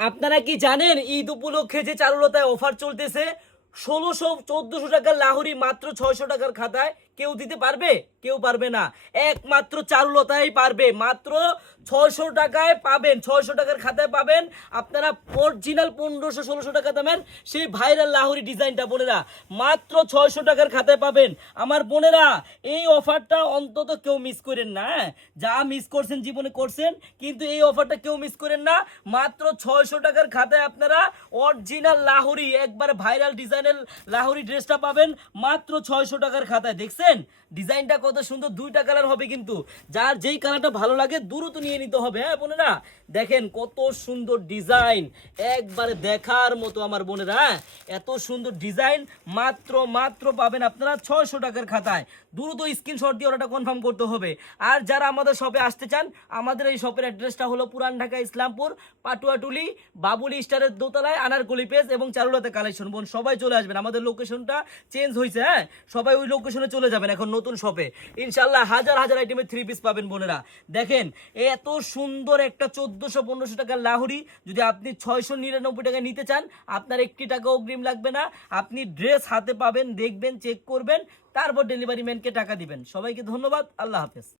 আপনারা কি জানেন ঈদ উপলক্ষে যে চারুলতায় অফার চলতেছে? ১৬০০-১৪০০ টাকার লাহুরি মাত্র ৬০০ টাকার খাতায় কেউ দিতে পারবে? কেউ পারবে না। একমাত্র চারুলতাই পারবে। মাত্র ৬০০ টাকায় পাবেন, ৬০০ টাকার খাতায় পাবেন আপনারা অরিজিনাল ১৫০০-১৬০০ টাকা দামের সেই ভাইরাল লাহুরি ডিজাইনটা। বোনেরা মাত্র ৬০০ টাকার খাতায় পাবেন। আমার বোনেরা এই অফারটা অন্তত কেউ মিস করেন না। যা মিস করছেন জীবনে করছেন, কিন্তু এই অফারটা কেউ মিস করেন না। মাত্র ৬০০ টাকার খাতায় আপনারা অরিজিনাল লাহুরি একবার ভাইরাল ডিজাইনের লাহুরি ড্রেসটা পাবেন মাত্র ৬০০ টাকার খাতায়। দেখছেন ডিজাইনটা কত সুন্দর, দুইটা কালার হবে, কিন্তু যার যেই কালারটা ভালো লাগে দ্রুত নিয়ে নিতে হবে। হ্যাঁ বোনেরা, দেখেন কত সুন্দর ডিজাইন, একবারে দেখার মতো আমার বোনেরা। হ্যাঁ, এত সুন্দর ডিজাইন মাত্র পাবেন আপনারা ৬০০ টাকার খাতায়। দ্রুত স্ক্রিনশট দিয়ে ওটা কনফার্ম করতে হবে। আর যারা আমাদের শপে আসতে চান, আমাদের এই শপের অ্যাড্রেসটা হলো পুরান ঢাকা ইসলামপুর পাটুয়াটুলি বাবুলি স্টারের দোতলায় আনারকলি পেজ এবং চারুলতা কালেকশন। বোন সবাই চলে আসবেন, আমাদের লোকেশনটা চেঞ্জ হয়েছে। হ্যাঁ, সবাই ওই লোকেশনে চলে যাবেন এখন নতুন শপে। ইনশাল্লাহ হাজার হাজার আইটেমের 3 পিস পাবেন বোনেরা। দেখেন এত সুন্দর একটা ১৪০০-১৫০০ টাকার লাহুরি যদি আপনি ৬৯৯ টাকায় নিতে চান, আপনার ১ টাকা অগ্রিম লাগবে না। আপনি ড্রেস হাতে পাবেন, দেখবেন, চেক করবেন, তারপর ডেলিভারি ম্যানকে টাকা দিবেন। সবাইকে ধন্যবাদ, আল্লাহ হাফেজ।